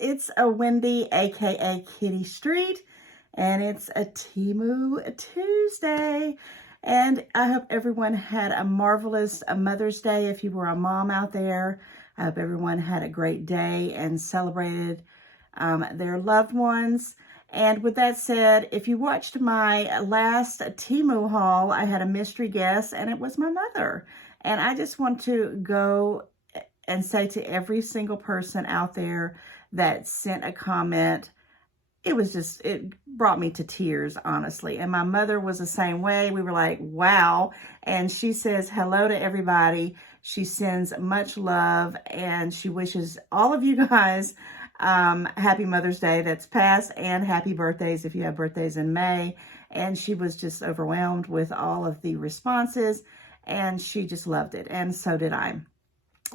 it's a Wendy, aka Kitty Street, and it's a Temu Tuesday. And I hope everyone had a marvelous Mother's Day. If you were a mom out there, I hope everyone had a great day and celebrated their loved ones. And with that said, if you watched my last Temu haul, I had a mystery guest, and it was my mother. And I just want to go and say to every single person out there that sent a comment, it brought me to tears, honestly. And my mother was the same way. We were like, wow. And she says hello to everybody. She sends much love, and she wishes all of you guys happy Mother's Day that's passed, and happy birthdays if you have birthdays in May. And she was just overwhelmed with all of the responses, and she just loved it. And so did I.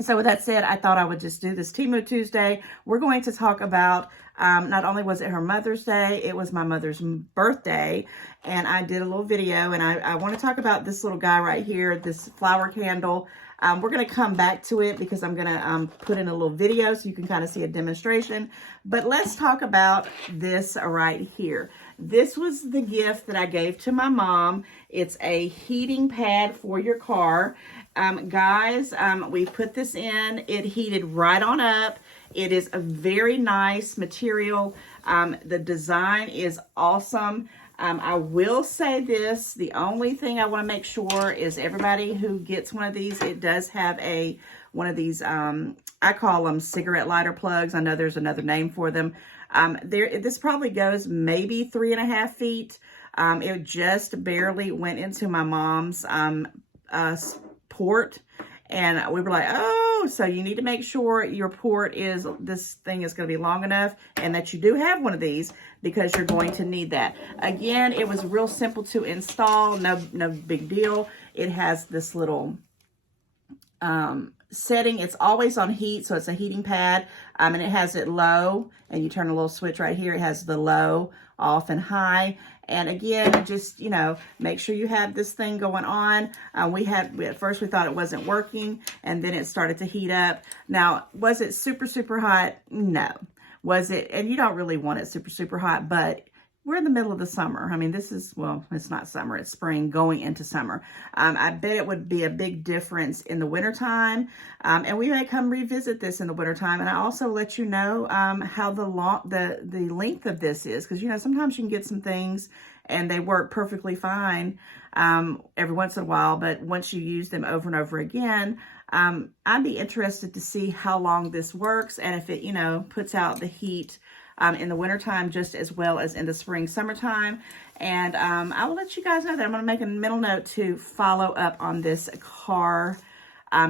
So with that said, I thought I would just do this Temu Tuesday. We're going to talk about, not only was it her Mother's Day, it was my mother's birthday. And I did a little video, and I want to talk about this little guy right here, this flower candle. We're going to come back to it because I'm going to put in a little video so you can kind of see a demonstration. But let's talk about this right here. This was the gift that I gave to my mom. It's a heating pad for your car. Guys, we put this in. It heated right on up. It is a very nice material. The design is awesome. I will say this, the only thing I want to make sure is everybody who gets one of these, it does have one of these, I call them cigarette lighter plugs. I know there's another name for them. This probably goes maybe 3.5 feet. It just barely went into my mom's port, and we were like, oh, so you need to make sure your port this thing is going to be long enough, and that you do have one of these, because you're going to need that. Again, it was real simple to install, no big deal. It has this little setting. It's always on heat, so it's a heating pad, and it has it low, and you turn a little switch right here. It has the low, off, and high. And again, just, make sure you have this thing going on. At first we thought it wasn't working, and then it started to heat up. Now, was it super, super hot? No. Was it, and you don't really want it super, super hot, but we're in the middle of the summer. I mean, well, it's not summer, it's spring going into summer. I bet it would be a big difference in the wintertime. And we may come revisit this in the wintertime. And I also let you know how the length of this is. Because, sometimes you can get some things and they work perfectly fine every once in a while. But once you use them over and over again, I'd be interested to see how long this works. And if it, puts out the heat in the wintertime just as well as in the spring, summertime. And I will let you guys know that I'm going to make a mental note to follow up on this car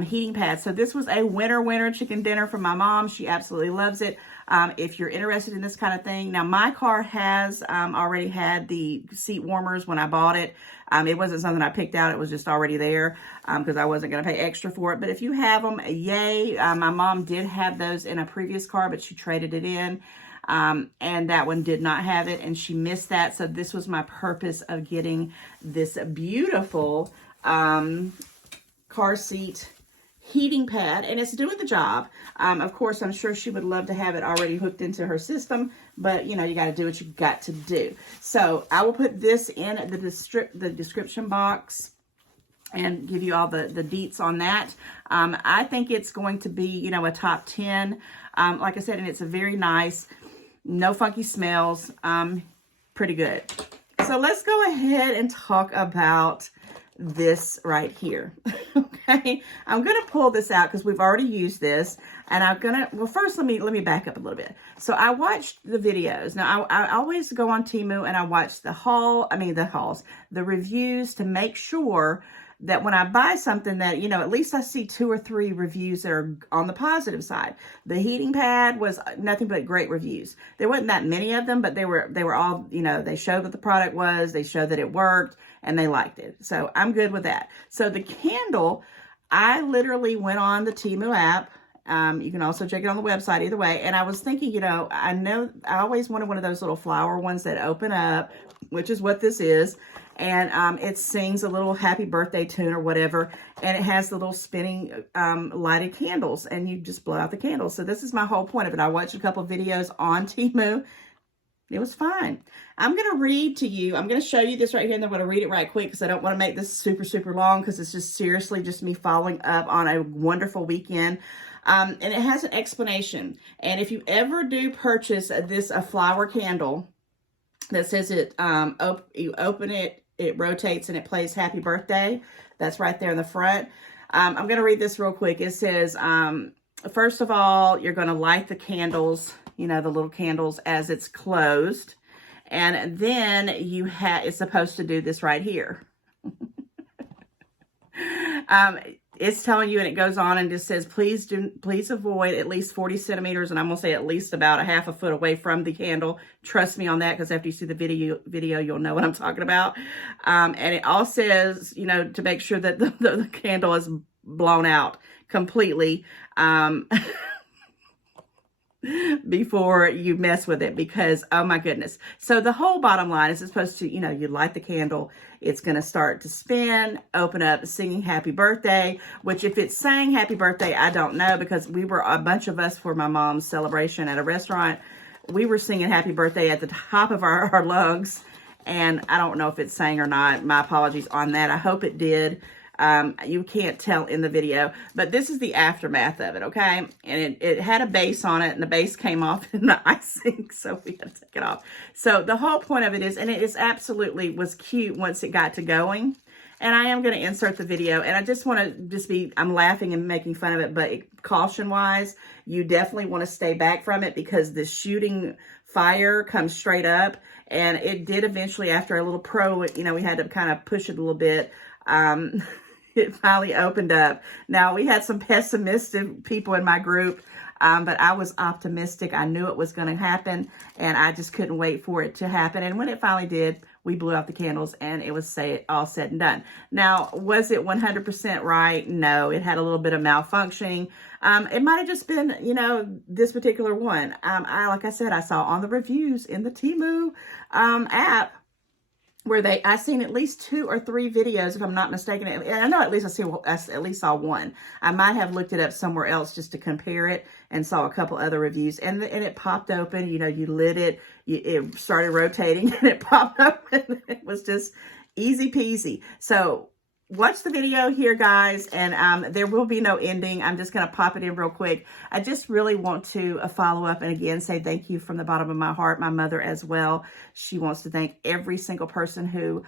heating pad. So this was a winter chicken dinner from my mom. She absolutely loves it. If you're interested in this kind of thing. Now, my car has already had the seat warmers when I bought it. It wasn't something I picked out. It was just already there because I wasn't going to pay extra for it. But if you have them, yay. My mom did have those in a previous car, but she traded it in. And that one did not have it, and she missed that. So this was my purpose of getting this beautiful car seat heating pad, and it's doing the job. Of course, I'm sure she would love to have it already hooked into her system, but you got to do what you got to do. So I will put this in the description box and give you all the deets on that. I think it's going to be, a top 10. Like I said, and it's a very nice, no funky smells, pretty good. So let's go ahead and talk about this right here. Okay, I'm gonna pull this out because we've already used this, and well, first let me back up a little bit. So I watched the videos. Now I always go on Temu and I watch the reviews to make sure that when I buy something that, at least I see 2 or 3 reviews that are on the positive side. The heating pad was nothing but great reviews. There wasn't that many of them, but they were all, they showed what the product was, they showed that it worked, and they liked it. So I'm good with that. So the candle, I literally went on the Temu app. You can also check it on the website, either way. And I was thinking, I know I always wanted one of those little flower ones that open up which is what this is. And it sings a little happy birthday tune or whatever. And it has the little spinning lighted candles, and you just blow out the candles. So this is my whole point of it. I watched a couple of videos on Temu. It was fine. I'm going to read to you. I'm going to show you this right here, and I'm going to read it right quick because I don't want to make this super, super long, because it's just seriously just me following up on a wonderful weekend. And it has an explanation. And if you ever do purchase a flower candle that says it, you open it, it rotates, and it plays happy birthday. That's right there in the front. I'm going to read this real quick. It says, first of all, you're going to light the candles, you know, the little candles as it's closed. And then it's supposed to do this right here. It's telling you, and it goes on and just says, please avoid at least 40 centimeters. And I'm going to say at least about a half a foot away from the candle. Trust me on that, because after you see the video, you'll know what I'm talking about. And it all says, you know, to make sure that the candle is blown out completely. Before you mess with it, because oh my goodness. So the whole bottom line is it's supposed to, you know, you light the candle, it's going to start to spin, open up, singing happy birthday, which if it's saying happy birthday, I don't know, because we were, a bunch of us for my mom's celebration at a restaurant, we were singing happy birthday at the top of our lungs, and I don't know if it's saying or not. My apologies on that. I hope it did. You can't tell in the video, but this is the aftermath of it, okay? And it had a base on it, and the base came off in the icing, so we had to take it off. So the whole point of it is, and it is absolutely was cute once it got to going. And I am going to insert the video, and I just want to I'm laughing and making fun of it, but caution-wise, you definitely want to stay back from it, because the shooting fire comes straight up, and it did eventually, after a little you know, we had to kind of push it a little bit. It finally opened up. Now, we had some pessimistic people in my group, but I was optimistic. I knew it was going to happen, and I just couldn't wait for it to happen. And when it finally did, we blew out the candles, and it was all said and done. Now, was it 100% right? No, it had a little bit of malfunctioning. It might have just been, you know, this particular one. Like I said, I saw on the reviews in the Temu app, where I seen at least 2 or 3 videos, if I'm not mistaken. And I know at least I at least saw one. I might have looked it up somewhere else just to compare it, and saw a couple other reviews. And it popped open. You know, you lit it, it started rotating, and it popped open. It was just easy peasy. So watch the video here, guys, and there will be no ending. I'm just going to pop it in real quick. I just really want to follow up and again say thank you from the bottom of my heart. My mother as well. She wants to thank every single person who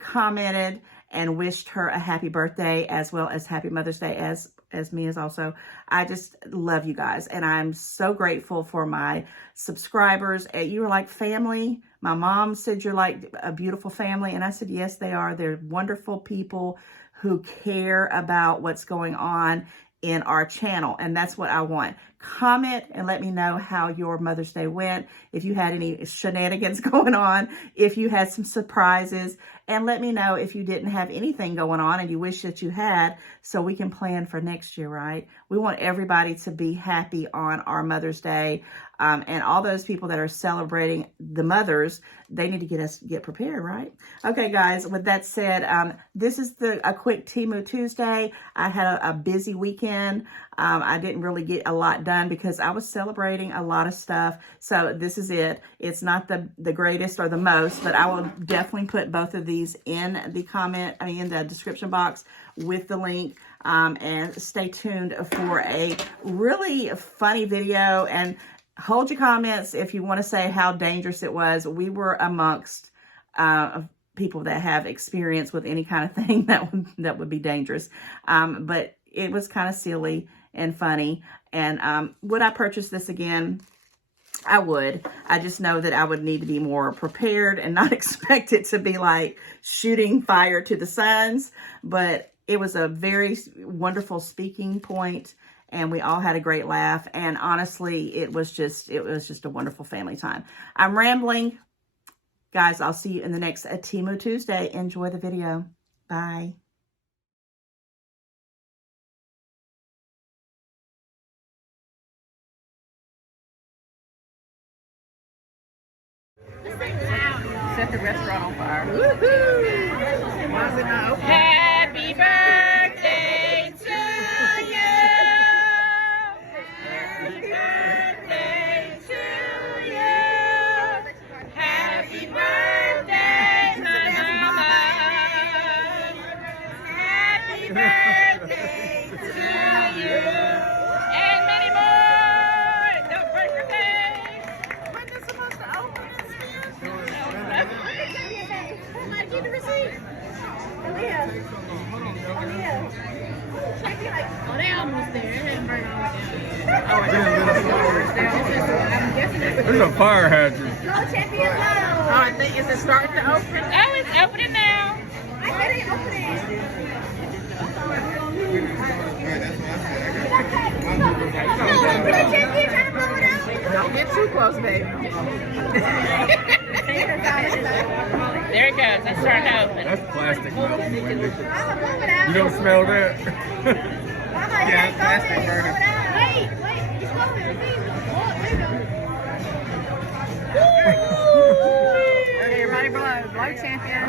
commented and wished her a happy birthday, as well as happy Mother's Day, as me as also. I just love you guys, and I'm so grateful for my subscribers. You are like family. My mom said you're like a beautiful family, and I said yes, they are. They're wonderful people who care about what's going on in our channel, and that's what I want. Comment and let me know how your Mother's Day went, if you had any shenanigans going on, if you had some surprises, and let me know if you didn't have anything going on and you wish that you had, so we can plan for next year, right? We want everybody to be happy on our Mother's Day, and all those people that are celebrating the mothers, they need to get prepared, right? Okay, guys, with that said, this is a quick Temu Tuesday. I had a busy weekend. I didn't really get a lot done because I was celebrating a lot of stuff. So this is it. It's not the greatest or the most, but I will definitely put both of these in in the description box with the link. And stay tuned for a really funny video, and hold your comments if you want to say how dangerous it was. We were amongst people that have experience with any kind of thing that would be dangerous. But it was kind of silly and funny. And would I purchase this again? I would. I just know that I would need to be more prepared and not expect it to be like shooting fire to the suns. But it was a very wonderful speaking point, and we all had a great laugh. And honestly, it was just a wonderful family time. I'm rambling. Guys, I'll see you in the next Temu Tuesday. Enjoy the video. Bye. So set the restaurant on fire. Happy birthday to you. Happy birthday to you. Happy birthday, Mama. Happy birthday to you. And many more. Don't break your face. When is supposed to open this? Somebody get the receipt. Oh, they almost there. It didn't burn all down. There's a fire hydrant. Oh, I think is it starting to open? Oh, it's opening now. I said it opening. Don't get too close, baby. There it goes. It's starting to open. That's plastic melting, Wendy. You don't smell that? Yeah, it's plastic burning. Wait, it's going. Everybody blow champions.